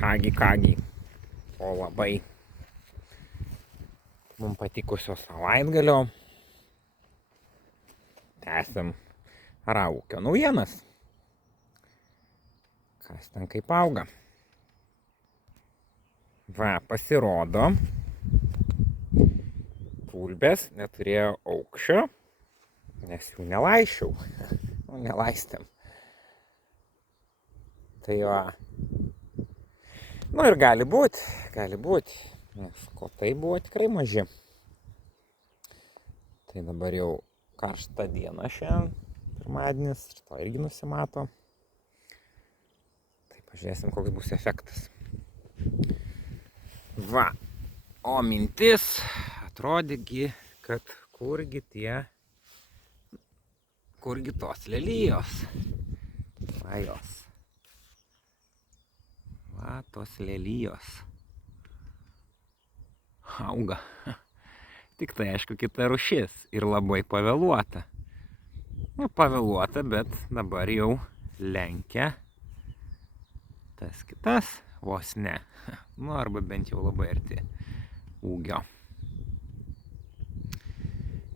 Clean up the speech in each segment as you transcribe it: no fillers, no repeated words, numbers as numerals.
Kągi, po labai mums patikusio savaitgalio tęsiam Raukio naujienas. Kas ten kaip auga. Va, pasirodo, gulbės neturėjo aukščio, nes jų nelaišiau. Nelaistėm. Tai va. Nu ir gali būt, nes kotai buvo tikrai maži. Tai dabar jau karšta diena šiandien, pirmadienis, rytoj irgi nusimato. Tai pažiūrėsim, koks bus efektas. Va, o mintis atrodėgi, kad kurgi tos lelijos. Va jos. Va, tos lelijos. Auga. Tik tai, aišku, kita rūšis ir labai pavėluota. Nu, pavėluota, bet dabar jau lenkia tas kitas vos ne. Nu, arba bent jau labai arti ūgio.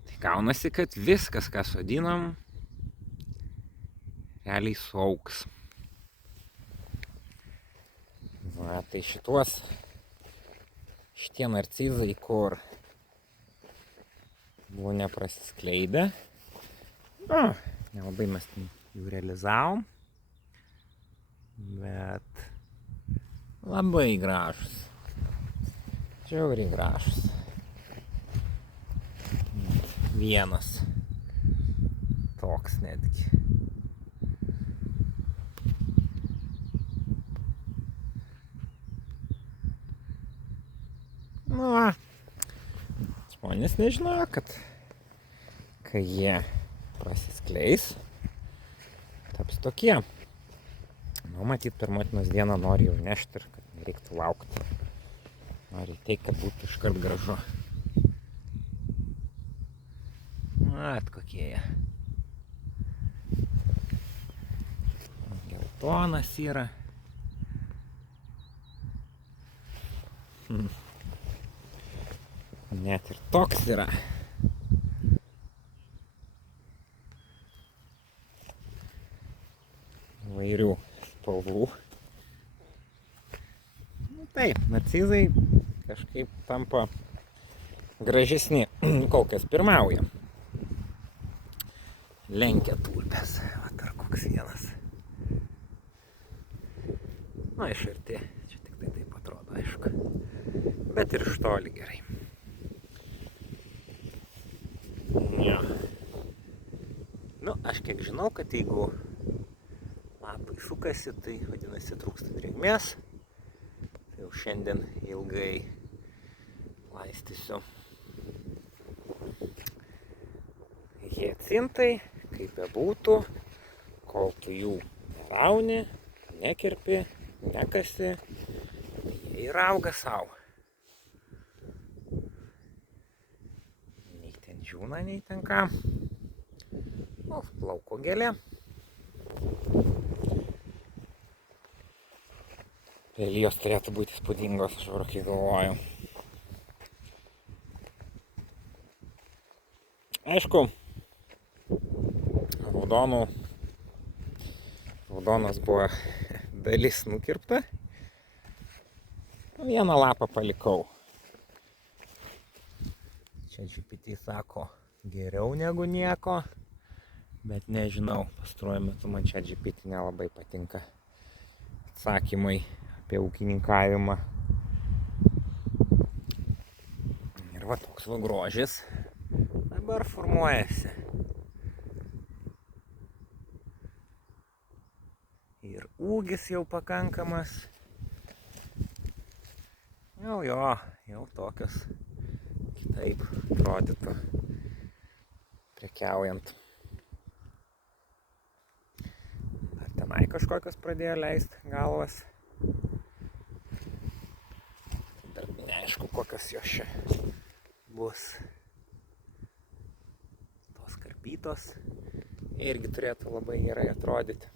Tai gaunasi, kad viskas, ką sodinam, realiai suaugs. Va, tai šitie narcizai, kur buvo neprasiskleidę. Nelabai mes jų realizavom, bet labai gražus. Žiauriai gražus. Vienas toks netgi. Nu, žmonės nežinojo, kad kai jie prasiskleis, taps tokie. Nu, matyt, per motinos dieną nori jau nešti ir kad nereiktų laukti. Nori teikti, kad būtų iškart gražu. Mat, kokie jie. Geltonas yra. Net ir toks yra. Vairių spalvų. Nu, taip, narcizai kažkaip tampa gražesni, kol kas pirmauja. Lenkia tulpes. Vat ar koks vienas. Na, iš arti. Čia tik tai taip atrodo, aišku. Bet ir iš toli gerai. Ja. Nu, aš kiek žinau, kad jeigu lapai sukasi, tai vadinasi trūksta drėgmės. Tai jau šiandien ilgai laistysiu. Hiacintai, kaip bebūtų, kol tu jų nerauni, nekerpi, nekasi, jie ir auga savo. Nei ten džiūna, nei ten ką. O, lauko gėlė. Lelijos turėtų būti įspūdingos, aš varkiai galvoju. Aišku, raudonas buvo dalis nukirpta. Vieną lapą palikau. Čia GPT sako geriau negu nieko, bet nežinau, pastaruoju metu man čia GPT nelabai patinka atsakymai apie ūkininkavimą. Ir va toks va grožis dabar formuojasi. Ir ūgis jau pakankamas. Jau tokios kitaip atrodytų prekiaujant. Dar tenai kažkokios pradėjo leisti galvas. Dar neaišku, kokios jos čia bus. Tos karpytos irgi turėtų labai gerai atrodyti.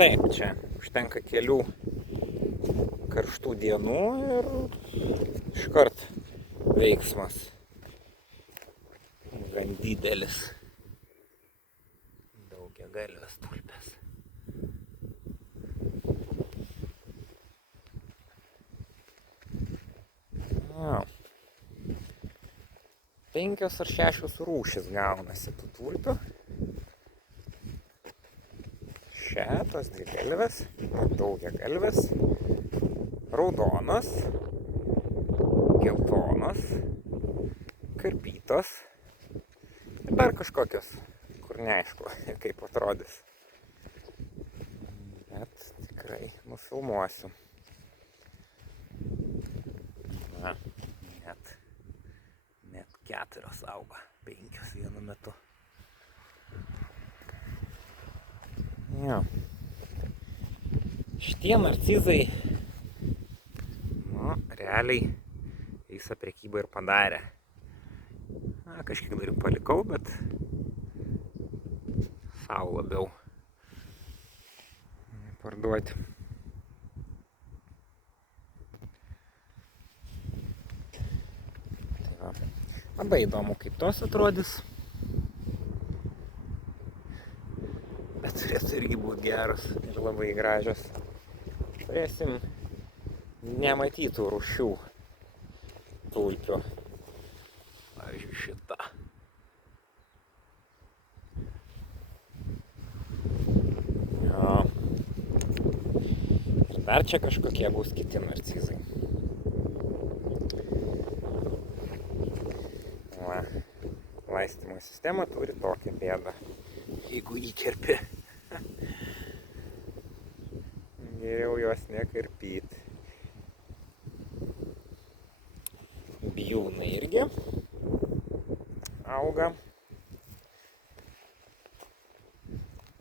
taip, čia užtenka kelių karštų dienų ir iškart veiksmas gan didelis. Daugiagalvės tulpės. Ja. 5 ar 6 rūšis gaunasi tų tulpių. Šitos dvigalvės, daugiagalvės, raudonas, geltonas, karpytos ir dar kažkokios, kur neaišku, kaip atrodys. Bet tikrai nufilmuosiu. Na, net 4 auga, 5 vienu metu. Jo. Šitie narcizai, nu, realiai visą prekybą ir padarė. Na, kažkiek dar palikau, bet savo labiau parduoti. Tai va. Labai įdomu, kaip tos atrodys. Bet turėtų irgi būti geros ir labai gražios. Turėsim nematytų rūšių tulpių. Pavyzdžiui, šitą. Jo. Ir dar čia kažkokie bus kiti narcizai. Va. Laistymo sistema turi tokią bėdą. Jeigu įkerpi. Geriau juos nekarpyti. Bijūnai irgi auga.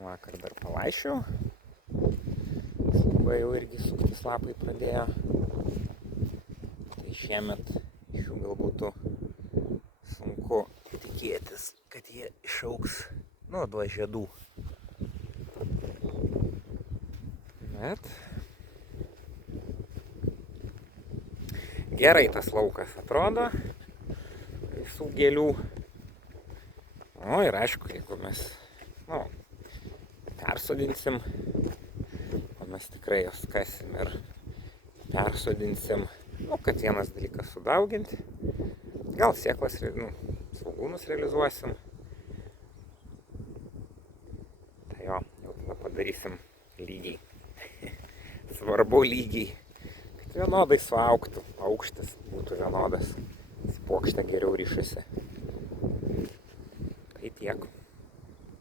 Vakar dar palaišiau. Labai jau irgi suktis lapai pradėjo. Tai šiemet iš jų gal būtų sunku tikėtis, kad jie išaugs nuo 2 žiedų. Bet gerai tas laukas atrodo, visų gėlių. O ir aišku, jeigu mes persodinsim, o mes tikrai jos kasim ir persodinsim, kad vienas dalykas sudauginti, gal sėklas, svogūnus realizuosim. Tai jo, jau tada padarysim lygiai. Svarbu lygiai, kad vienodai suaugtų, aukštis būtų vienodas, puokštė geriau ryšasi. Tai tiek.